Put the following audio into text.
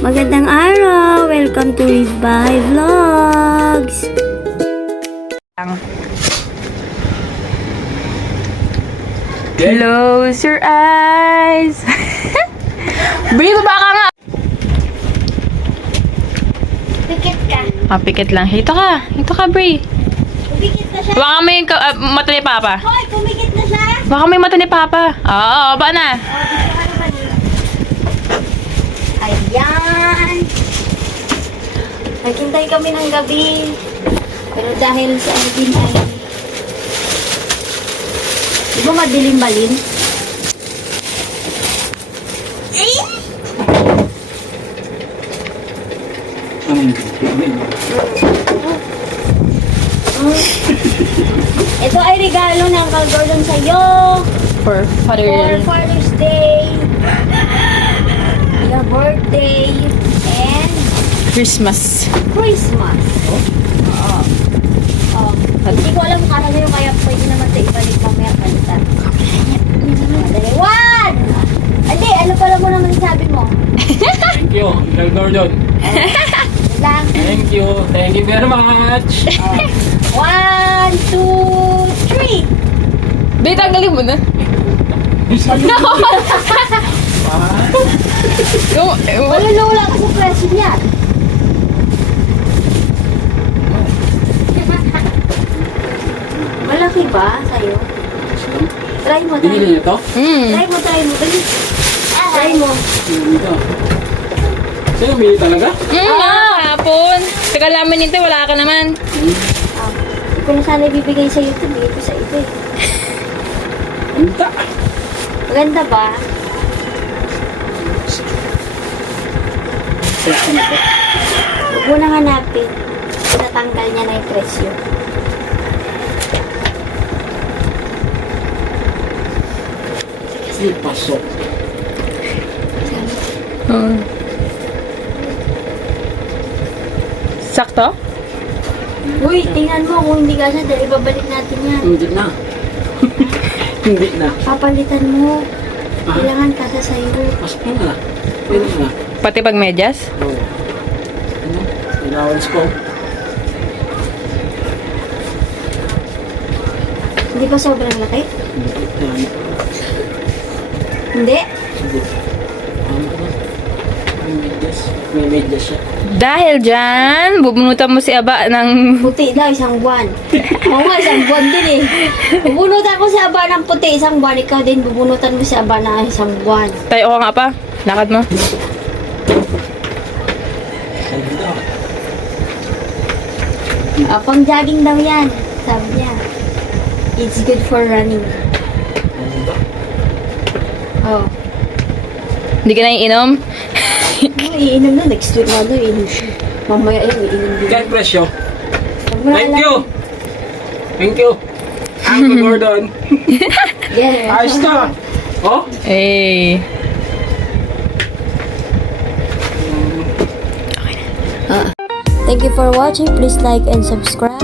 Magandang araw! Welcome to Riz Bahay Vlogs! Close your eyes! Bri, baba ka nga! Pikit ka. Pikit lang. Hito ka, Bri. Pumikit na siya. Baka may mata ni Papa. Hoy, pumikit na siya. Baka may mata ni Papa. Oo, ba na? Ayan. Naghintay kami ng gabi. Pero dahil sa Alvin ay... Di ba madilim balin? Ito ay regalo ng Uncle Gordon sa'yo. For For Father's Day. Your birthday. And Christmas. Christmas. Oo. Oh. Hindi ko alam kung ano yung kaya pwede naman ito ibalik mamaya palitan. Dali, one! Hindi, ano pala mo naman sabi mo? Thank you, Uncle Gordon. Lang. Thank you. Thank you very much. 1, 2, 3. Bri, tanggalin mo na. Malulula ka sa presyo niya. Malaki ba sa'yo? Try mo, Binili niyo to? Try mo. Dali. Try mo. Dito. Sa'yo, bili talaga? Hapon. Teka laman nito, wala ka naman. Hindi ko na sana ibibigay sa iyo ito. Bigay ko sa ito eh. Punta. Maganda ba? Huwag mo nang hanapin. Natanggal niya na yung presyo. Kasi pasok. Sakto? Uy, tingnan mo kung hindi ka siya. Dahil babalik natin yan. Hindi na. Hindi na. Papalitan mo. Kailangan kasa sa'yo. Pasok na. Pwede na. Pati pag medyas? Oo. Ano? Allowance ko. Hindi ba sobrang laki? Hindi. Hindi. Hindi. Ano ko? May medyas. May medyas siya. Dahil dyan, bubunutan mo si Aba ng... Puti daw, isang buwan. Oo nga, isang buwan din eh. Bubunutan ko si Aba ng puti, isang buwan. Ikaw din, bubunutan mo si Aba ng isang buwan. Tayo ka nga pa. Lakad mo. Pang jogging daw yan. Sabi niya. It's good for running. Oh. Hindi ka na iinom? Iinom na. Next week na doon, iinom siya. Mamaya yun, iinom din. Kaya presyo. Huwag mo na Thank alam. you. Thank you. Uncle Gordon. Yeah. Ayos na. Oh? Eh. Thank you for watching. Please like and subscribe.